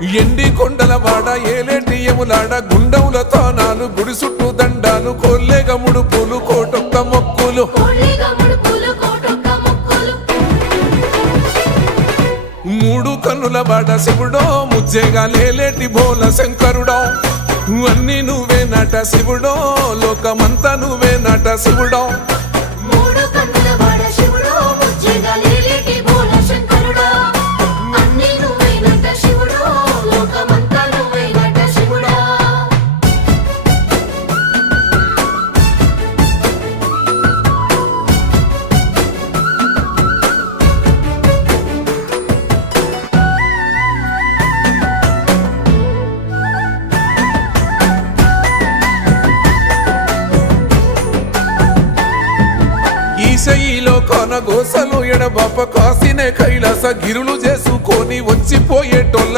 ఎండి కొండల వాడ ఏలేటియములాడ గుండముల తానాలు గుడి చుట్టూ దండాలు కోల్లేగ ముడుపులు కోటొక్క మొక్కులు మూడు కన్నుల వాడ శివుడో ముజ్జేగా లేలేటి బోల శంకరుడో అన్ని నువ్వే నట శివుడో లోకమంతా నువ్వే నట శివుడో ఈశయిలో కొనగోసలు ఎడబాప కాసినే కైలాస గిరులు చేసుకొని వచ్చిపోయేటోళ్ళ